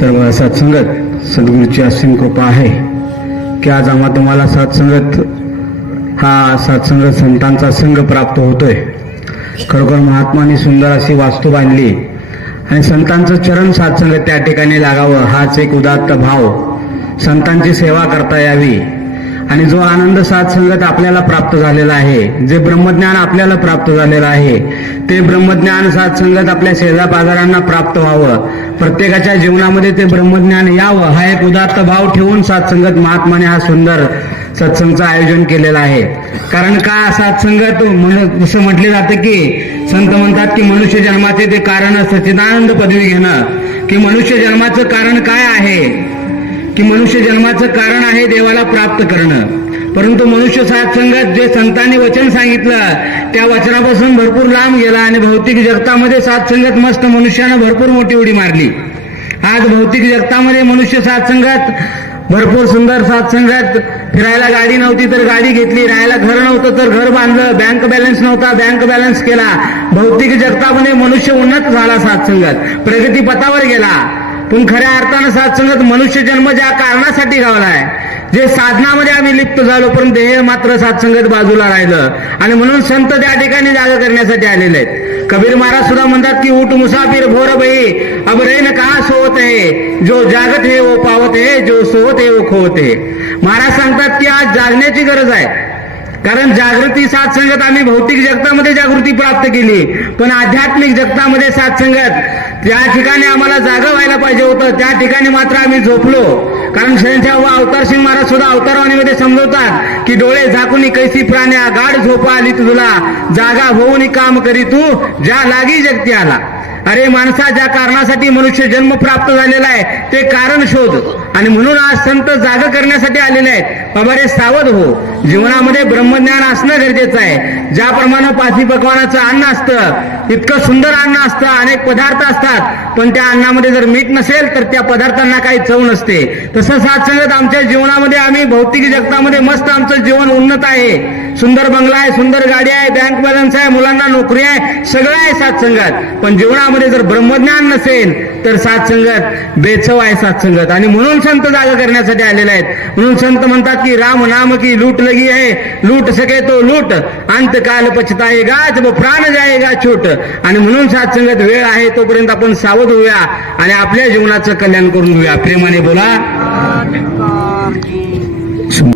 तर सत्संगत सद्गुरूची असीम कृपा आहे की आज आम्हा तुम्हाला सत्संगत संतांचा संघ प्राप्त होतोय. खरोखर महात्माने सुंदर अशी वास्तू बांधली आणि संतांचं चरण सत्संगत त्या ठिकाणी लागावं हाच एक उदात्त भाव, संतांची सेवा करता यावी. आणि जो आनंद सत्संगत आपल्याला प्राप्त झालेला आहे, जे ब्रह्मज्ञान आपल्याला प्राप्त झालेलं आहे, ते ब्रह्मज्ञान सत्संगत आपल्या शेजापाजारांना प्राप्त व्हावं, प्रत्येकाच्या जीवनामध्ये ते ब्रह्मज्ञान यावं, हा एक उदात्त भाव ठेवून सत्संगत महात्माने हा सुंदर सत्संगचं आयोजन केलेलं आहे. कारण का सत्संगत जसं म्हटले जातं की संत म्हणतात की मनुष्य जन्माचे ते कारण सच्चिदानंद पदवी घेणं, की मनुष्य जन्माचं कारण काय आहे, की मनुष्य जन्माचं कारण आहे देवाला प्राप्त करणं. परंतु मनुष्य सत्संगत जे संतांनी वचन सांगितलं त्या वचनापासून भरपूर लांब गेला आणि भौतिक जगतामध्ये सत्संगत मस्त मनुष्यानं भरपूर मोठी उडी मारली. आज भौतिक जगतामध्ये मनुष्य सत्संगत भरपूर सुंदर सत्संगत, फिरायला गाडी नव्हती तर गाडी घेतली, राहायला घर नव्हतं तर घर बांधलं, बँक बॅलन्स नव्हता बँक बॅलन्स केला. भौतिक जगतामध्ये मनुष्य उन्नत झाला, सत्संगत प्रगती पथावर गेला. पण खऱ्या अर्थानं सत्संगत मनुष्य जन्म ज्या कारणासाठी गावलाय, जे साधनामध्ये आम्ही लिप्त झालो पण देह मात्र सत्संगत बाजूला राहिलं आणि म्हणून संत त्या ठिकाणी जागा करण्यासाठी आलेले आहेत. कबीर महाराज सुद्धा म्हणतात की उठ मुसाफिर भोर बही अब रैन कहा सोवत है, जो जागत है वो पावत है, जो सोवत है वो खोवत है. महाराज सांगतात की आज जागण्याची गरज आहे. कारण जागृती सत्संगत आम्ही भौतिक जगतामध्ये जागृती प्राप्त केली, पण आध्यात्मिक जगतामध्ये सत्संगत त्या ठिकाणी आम्हाला जागा व्हायला पाहिजे होतं, त्या ठिकाणी मात्र आम्ही झोपलो. कारण शरणच्या अवतार सिंग महाराज सुद्धा अवतारवाणीमध्ये समजवतात की डोळे झाकून कैसी प्राण्या गाढ झोपा आली तुला, जागा होऊन काम करी तू ज्या लागी जगती आला. अरे माणसा, ज्या कारणासाठी मनुष्य जन्म प्राप्त झालेला आहे ते कारण शोध. आणि म्हणून आज संत जागा करण्यासाठी आलेले आहेत. बाबा रे सावध हो, जीवनामध्ये ब्रह्मज्ञान असणं गरजेचं आहे. ज्याप्रमाणे पाची पकवानाचं अन्न असतं, इतकं सुंदर अन्न असतं, अनेक पदार्थ असतात, पण त्या अन्नामध्ये जर मीठ नसेल तर त्या पदार्थांना काही चव नसते. तसं सत्संगत आमच्या जीवनामध्ये आम्ही भौतिक जगतामध्ये मस्त आमचं जीवन उन्नत आहे, सुंदर बंगला आहे, सुंदर गाडी आहे, बँक बॅलन्स आहे, मुलांना नोकरी आहे, सगळं आहे सत्संगत. पण जीवनामध्ये जर ब्रह्मज्ञान नसेल तर सत्संगत बेचव आहे सत्संगत. आणि म्हणून संत जागा करण्यासाठी आलेले आहेत. म्हणून संत म्हणतात की राम नाम की लूट लगी आहे, लूट सके तो लूट, अंत काल पछताएगा जब प्राण जाएगा छूट. आणि म्हणून सत्संगत वेळ आहे तोपर्यंत आपण सावध होऊया आणि आपल्या जीवनाचं कल्याण करून घेऊया. प्रेमाने बोला.